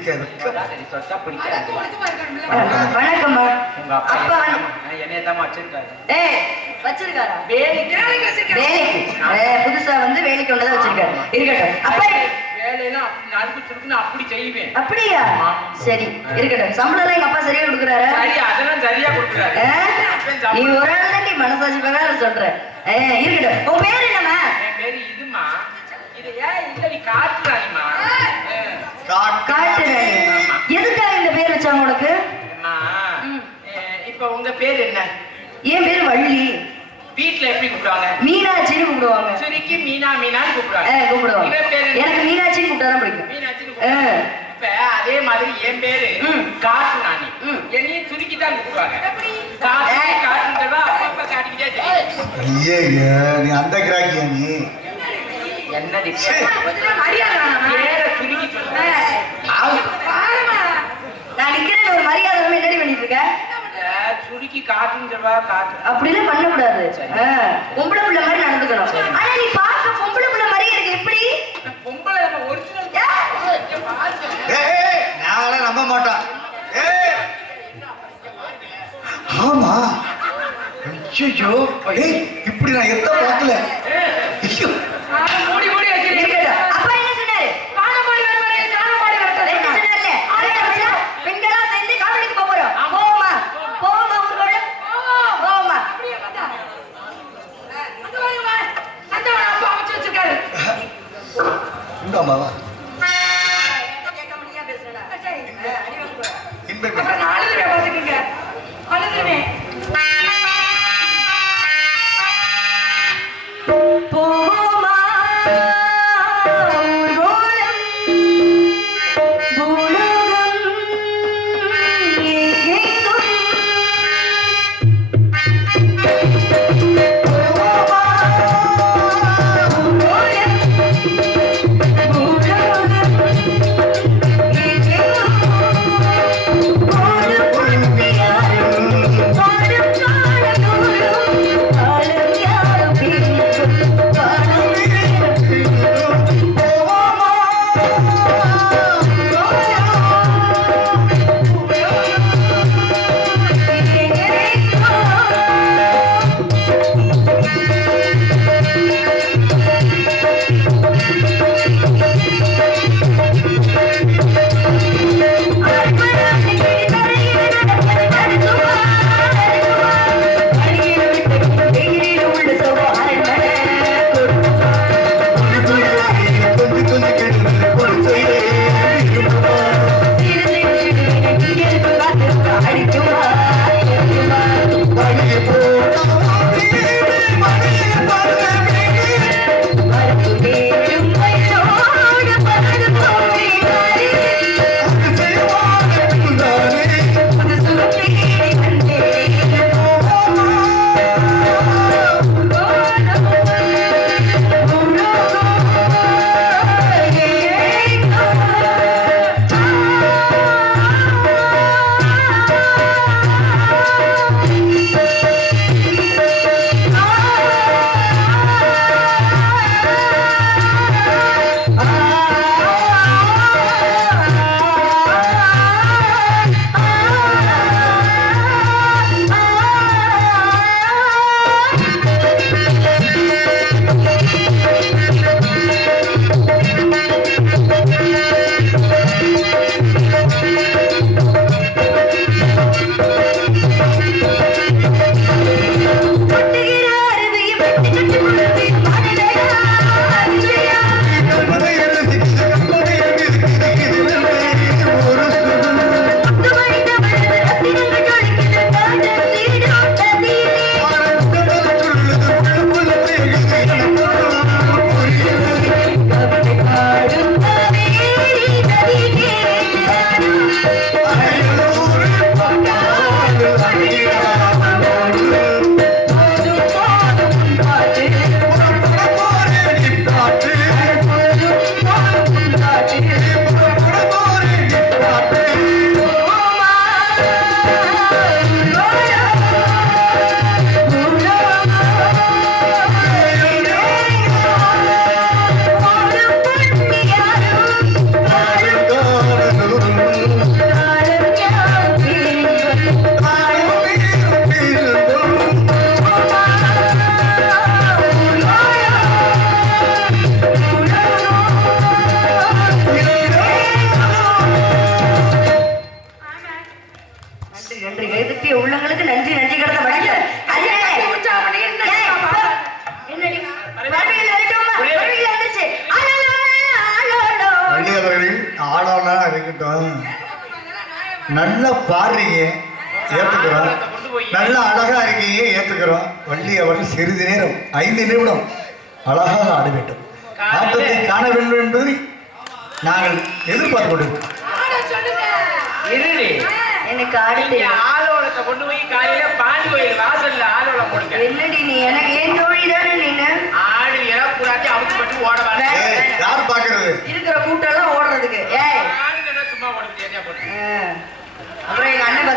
பிடிக்காது. வணக்கம், அப்பா என்னைய தான் வச்சிருக்காரு. ஏய் வச்சிருக்காரா? வேலைக்கு. வேலைக்கு புதுசா வந்து வேலைக்கு ஒன்றதான் வச்சிருக்காரு. இருக்கட்டும். அப்பா அப்படியா? சரி இருக்கட்டும். சம்பளம் எங்க அப்பா சரியா கொடுக்குறாரா? நீ ஒரு ஆள் தான் நீ மனசாட்சி பிரகாரம் சொல்ற. இருக்கட்டும். உன் பேர் என்னம்மா என் பேரு இதுமா இது ஏன் இல்ல நீ காட்டுறானிமா காட்டு ராணி எதுக்காக இந்த பேர் வச்சாங்க உனக்கு இப்ப உங்க பேர் என்ன என் பேர் வள்ளி வீட்ல எப்படி கூப்பிடுவாங்க மீனாட்சின்னு கூப்பிடுவாங்க சுருக்கி மீனா மீனான்னு ஆ, கூப்பிடுவாங்க? எனக்கு மீனாட்சின்னு கூப்பிட்டா தான் பிடிக்கும் அதே மாதிரி என் பேரு. காட்டு. என்னையும் சுருக்கி தான் கூப்பிடுவாங்க ஐயே நீ அந்த கிராக்கியா நீ? பேரை சுருக்கி சொல்லுங்க. நான் நிக்கிறேன் ஒரு மரியாதை என்னடி பண்ணிட்டு இருக்க? சுருக்கி காட்டுன்றவா காட்டு அப்படிலாம் பண்ணக்கூடாது. பொம்பளை பிள்ளை மாதிரி நடந்துக்கணும். ஆனா நீ பார்க்க பொம்பளை எப்படி? பொம்பளை நம்ம ஒரிஜினல் ஏய் நாங்களாம் நம்ப மாட்டோம் ஏய்! ஆமா. ஐயோ ஏய் இப்படி நான் எத்த பார்க்கல? இந்த அம்மாவா சொல்லி அவர்கள் சிறிது நேரம் ஐந்து நிமிடம் அழகாக ஆட வேண்டும் ஆட்டத்தை காண வேண்டும் என்பதை நாங்கள் எதிர்பார்த்து கொண்டிருக்கிறோம் எனக்கு ஆடி நீ? எனக்கு ஏன் தோழி ஆடு இற புறாட்டி அவுத்து பட்டு ஓடவாங்க இருக்கிற கூட்டம் எல்லாம் ஓடுறதுக்கு அண்ணன்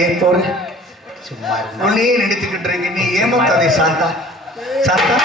ஏன் போற சும்மா உன்னையே நினைத்துக்கிட்டு இருக்கீங்க நீ ஏமா கதை சாத்தா. சாந்தா